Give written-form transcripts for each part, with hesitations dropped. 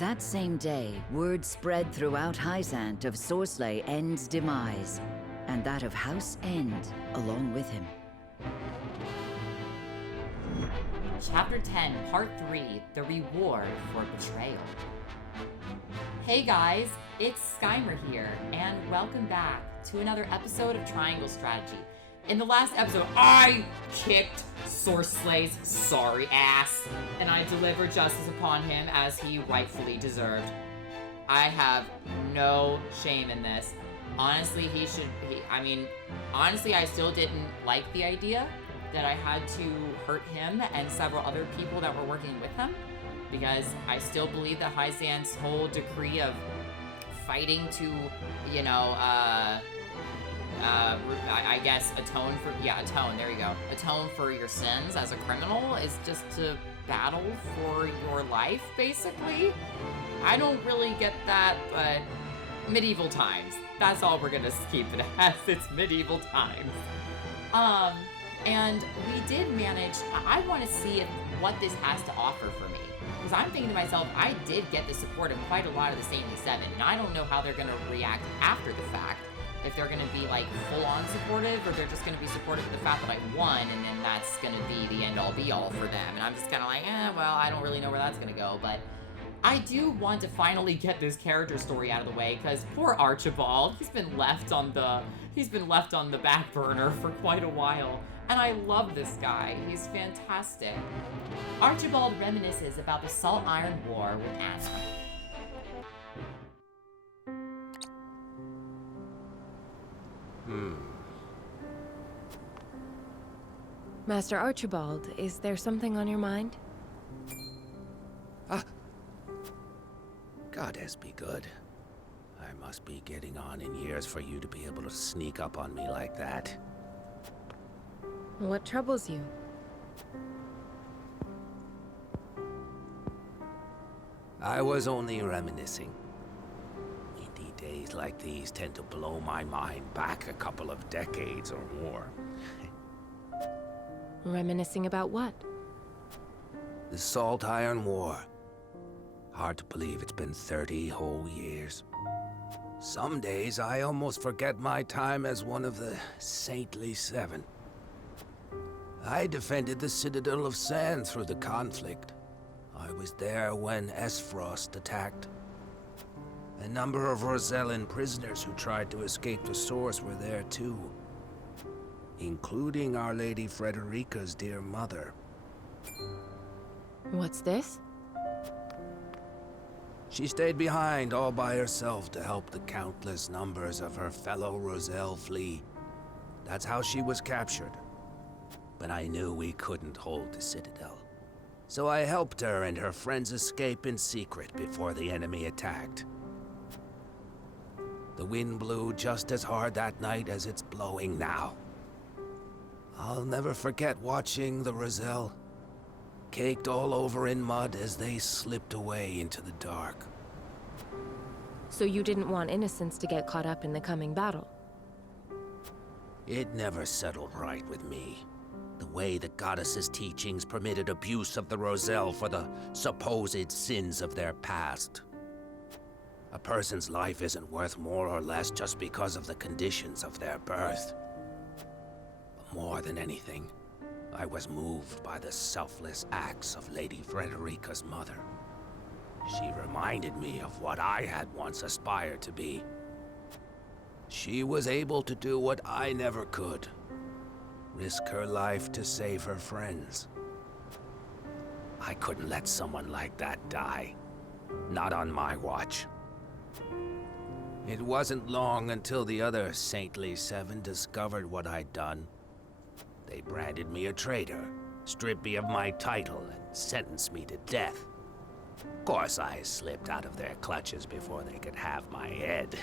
That same day, word spread throughout Hyzante of Sorsley End's demise, and that of House End along with him. Chapter 10, Part 3, The Reward for Betrayal. Hey guys, it's Skymer here, and welcome back to another episode of Triangle Strategy. In the last episode, I kicked Sorsley's sorry ass, and I delivered justice upon him as he rightfully deserved. I have no shame in this. Honestly, honestly, I still didn't like the idea that I had to hurt him and several other people that were working with him, because I still believe that Hyzante's whole decree of fighting to, I guess atone for your sins as a criminal is just to battle for your life, basically. I don't really get that, but medieval times. That's all we're gonna keep it as. It's medieval times. And we did manage, I want to see what this has to offer for me. Because I'm thinking to myself, I did get the support of quite a lot of the Saintly Seven, and I don't know how they're going to react after the fact. If they're going to be like full-on supportive, or they're just going to be supportive of the fact that I won, and then that's going to be the end-all be-all for them. And I'm just kind of like, well, I don't really know where that's going to go, but I do want to finally get this character story out of the way, because poor Archibald, he's been left on the back burner for quite a while. And I love this guy. He's fantastic. Archibald reminisces about the Salt Iron War with Anna. Master Archibald, is there something on your mind? Goddess be good. I must be getting on in years for you to be able to sneak up on me like that. What troubles you? I was only reminiscing. Indeed, days like these tend to blow my mind back a couple of decades or more. Reminiscing about what? The Salt Iron War. Hard to believe it's been 30 whole years. Some days I almost forget my time as one of the Saintly Seven. I defended the Citadel of Sand through the conflict. I was there when Esfrost attacked. A number of Rosellan prisoners who tried to escape the Source were there too, including Our Lady Frederica's dear mother. What's this? She stayed behind all by herself to help the countless numbers of her fellow Roselle flee. That's how she was captured. But I knew we couldn't hold the Citadel. So I helped her and her friends escape in secret before the enemy attacked. The wind blew just as hard that night as it's blowing now. I'll never forget watching the Roselle, caked all over in mud as they slipped away into the dark. So you didn't want innocents to get caught up in the coming battle? It never settled right with me. The way the goddess's teachings permitted abuse of the Roselle for the supposed sins of their past. A person's life isn't worth more or less just because of the conditions of their birth. But more than anything, I was moved by the selfless acts of Lady Frederica's mother. She reminded me of what I had once aspired to be. She was able to do what I never could. Risk her life to save her friends. I couldn't let someone like that die. Not on my watch. It wasn't long until the other Saintly Seven discovered what I'd done. They branded me a traitor, stripped me of my title, and sentenced me to death. Of course, I slipped out of their clutches before they could have my head.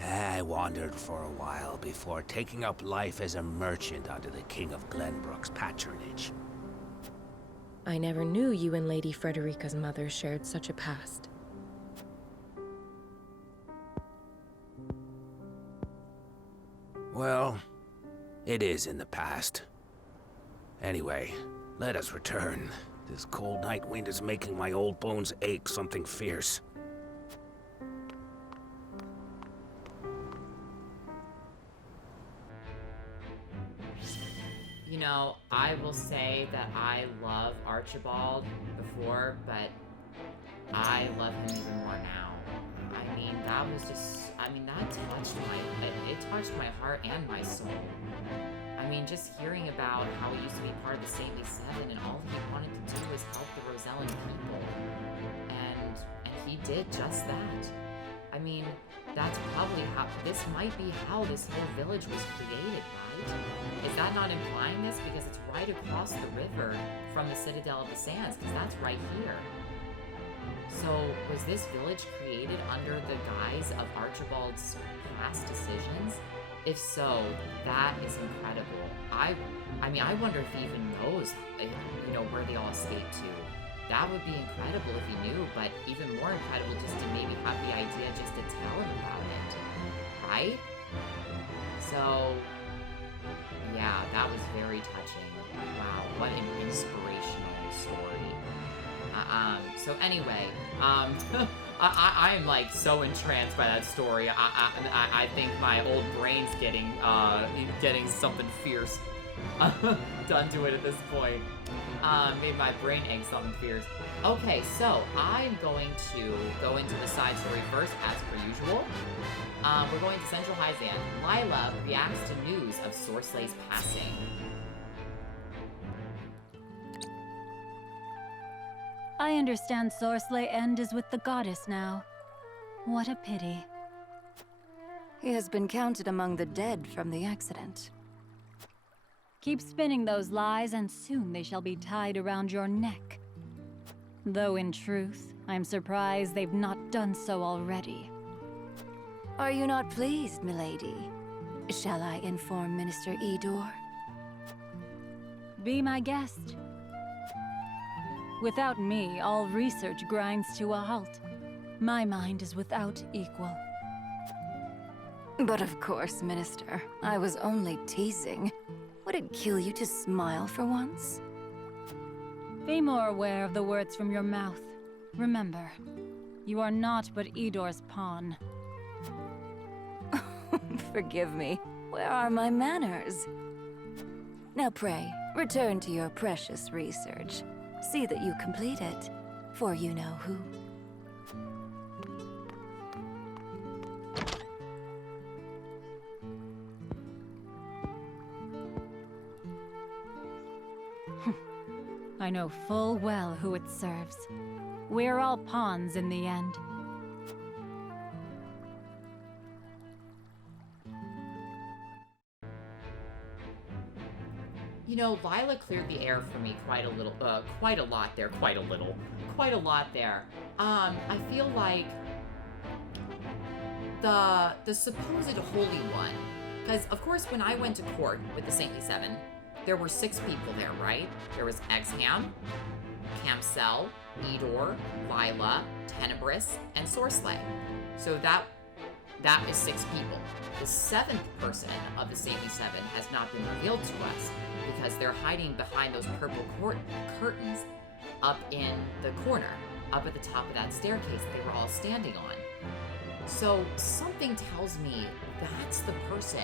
I wandered for a while before taking up life as a merchant under the King of Glenbrook's patronage. I never knew you and Lady Frederica's mother shared such a past. Well, it is in the past. Anyway, let us return. This cold night wind is making my old bones ache something fierce. You know, I will say that I love Archibald before, but I love him even more now. I mean, that was just, I mean, that it touched my heart and my soul. I mean, just hearing about how he used to be part of the Saintly Seven and all he wanted to do was help the Rosellan people. And he did just that. I mean, that's probably how, this might be how this whole village was created, right? Is that not implying this? Because it's right across the river from the Citadel of the Sands, because that's right here. So, was this village created under the guise of Archibald's past decisions? If so, that is incredible. I mean, I wonder if he even knows, you know, where they all escaped to. That would be incredible if he knew, but even more incredible just to maybe have the idea just to tell him about it, right? So, yeah, that was very touching. Wow, what an inspirational story. So anyway, I'm like so entranced by that story. I think my old brain's getting something fierce done to it at this point. Made my brain ache something fierce. Okay, so I'm going to go into the side story first, as per usual. We're going to Central Hyzante. Lila reacts to news of Sorsley's passing. I understand Sorsley End is with the goddess now. What a pity. He has been counted among the dead from the accident. Keep spinning those lies, and soon they shall be tied around your neck. Though in truth, I'm surprised they've not done so already. Are you not pleased, milady? Shall I inform Minister Edor? Be my guest. Without me, all research grinds to a halt. My mind is without equal. But of course, Minister, I was only teasing. Would it kill you to smile for once? Be more aware of the words from your mouth. Remember, you are not but Edor's pawn. Forgive me. Where are my manners? Now pray, return to your precious research. See that you complete it, for you know who. I know full well who it serves. We're all pawns in the end. You know, Lila cleared the air for me quite a lot there. I feel like the supposed Holy One, because of course when I went to court with the Saintly Seven, there were 6 people there, right? There was Exham, Camsel, Edor, Lila, Tenebris, and Sorsley. So that is 6 people. The 7th person of the Saintly Seven has not been revealed to us because they're hiding behind those purple curtains up in the corner, up at the top of that staircase that they were all standing on. So something tells me that's the person.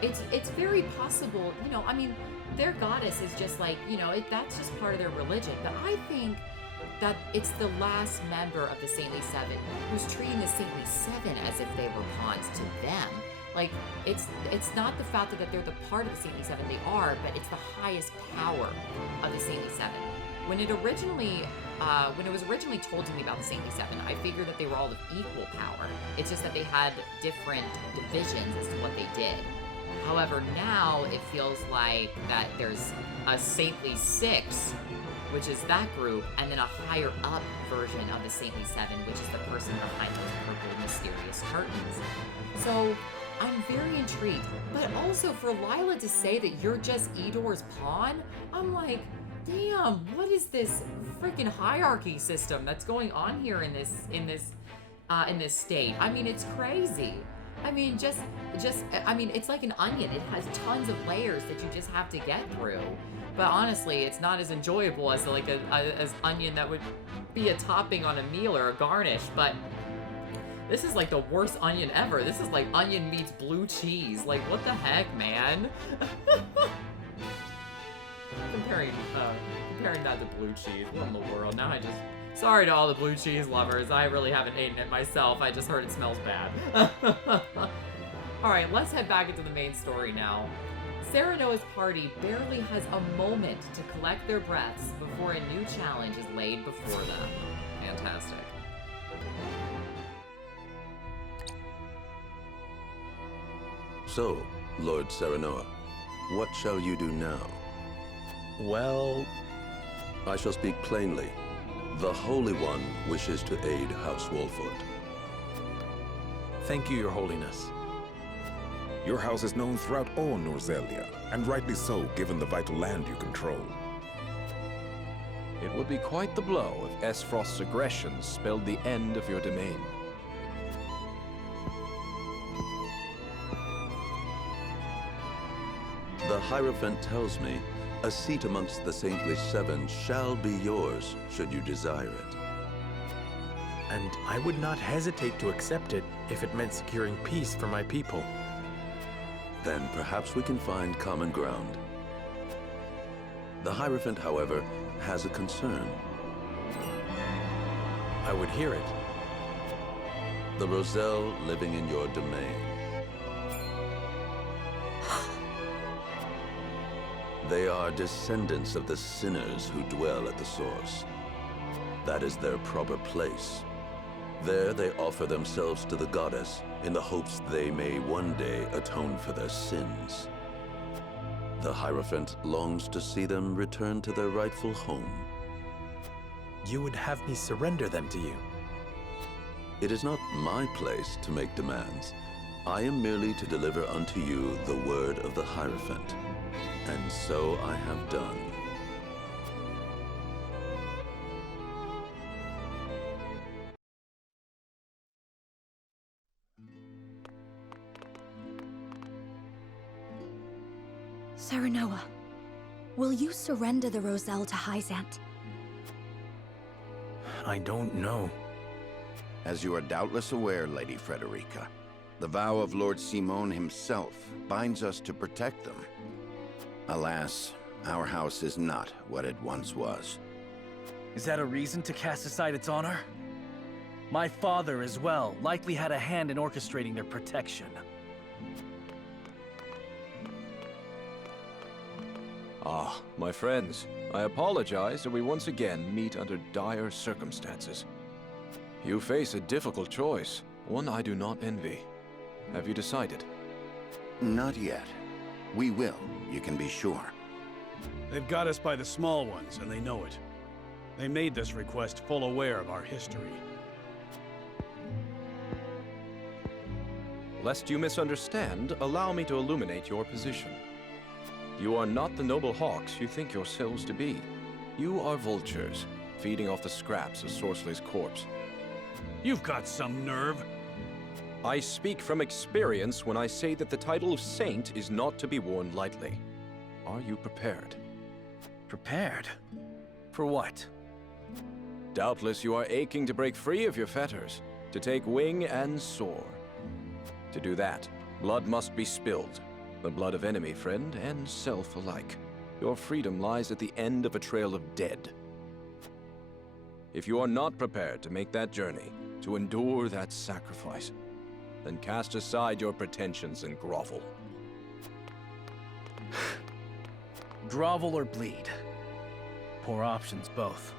It's very possible, you know, I mean, their goddess is just like, you know, that's just part of their religion, but I think that it's the last member of the Saintly Seven who's treating the Saintly Seven as if they were pawns to them. Like, it's not the fact that they're the part of the Saintly Seven, they are, but it's the highest power of the Saintly Seven. When it was originally told to me about the Saintly Seven, I figured that they were all of equal power. It's just that they had different divisions as to what they did. However, now it feels like that there's a Saintly Six, which is that group, and then a higher up version of the Saintly Seven, which is the person behind those purple mysterious curtains. So I'm very intrigued, but also for Lila to say that you're just Edor's pawn, I'm like, damn, what is this freaking hierarchy system that's going on here in this state? I mean, it's crazy. I mean, just just, I mean, it's like an onion. It has tons of layers that you just have to get through. But honestly, it's not as enjoyable as like as onion that would be a topping on a meal or a garnish. But this is like the worst onion ever. This is like onion meets blue cheese. Like, what the heck, man? comparing that to blue cheese. What in the world? Now I just... Sorry to all the blue cheese lovers. I really haven't eaten it myself. I just heard it smells bad. Alright, let's head back into the main story now. Serenoa's party barely has a moment to collect their breaths before a new challenge is laid before them. Fantastic. So, Lord Serenoa, what shall you do now? Well... I shall speak plainly. The Holy One wishes to aid House Wolford. Thank you, Your Holiness. Your house is known throughout all Norzelia, and rightly so, given the vital land you control. It would be quite the blow if Esfrost's aggression spelled the end of your domain. The Hierophant tells me a seat amongst the Saintly Seven shall be yours, should you desire it. And I would not hesitate to accept it if it meant securing peace for my people. Then perhaps we can find common ground. The Hierophant, however, has a concern. I would hear it. The Roselle living in your domain. They are descendants of the sinners who dwell at the source. That is their proper place. There they offer themselves to the goddess in the hopes they may one day atone for their sins. The Hierophant longs to see them return to their rightful home. You would have me surrender them to you? It is not my place to make demands. I am merely to deliver unto you the word of the Hierophant. And so I have done. Serenoa, will you surrender the Roselle to Hyzante? I don't know. As you are doubtless aware, Lady Frederica, the vow of Lord Simon himself binds us to protect them. Alas, our house is not what it once was. Is that a reason to cast aside its honor? My father, as well, likely had a hand in orchestrating their protection. Ah, my friends, I apologize that we once again meet under dire circumstances. You face a difficult choice, one I do not envy. Have you decided? Not yet. We will, you can be sure. They've got us by the small ones, and they know it. They made this request full aware of our history. Lest you misunderstand, allow me to illuminate your position. You are not the noble hawks you think yourselves to be. You are vultures, feeding off the scraps of Sorsley's corpse. You've got some nerve. I speak from experience when I say that the title of Saint is not to be worn lightly. Are you prepared? Prepared? For what? Doubtless you are aching to break free of your fetters, to take wing and soar. To do that, blood must be spilled. The blood of enemy, friend, and self alike. Your freedom lies at the end of a trail of dead. If you are not prepared to make that journey, to endure that sacrifice, then cast aside your pretensions and grovel. Grovel or bleed? Poor options both.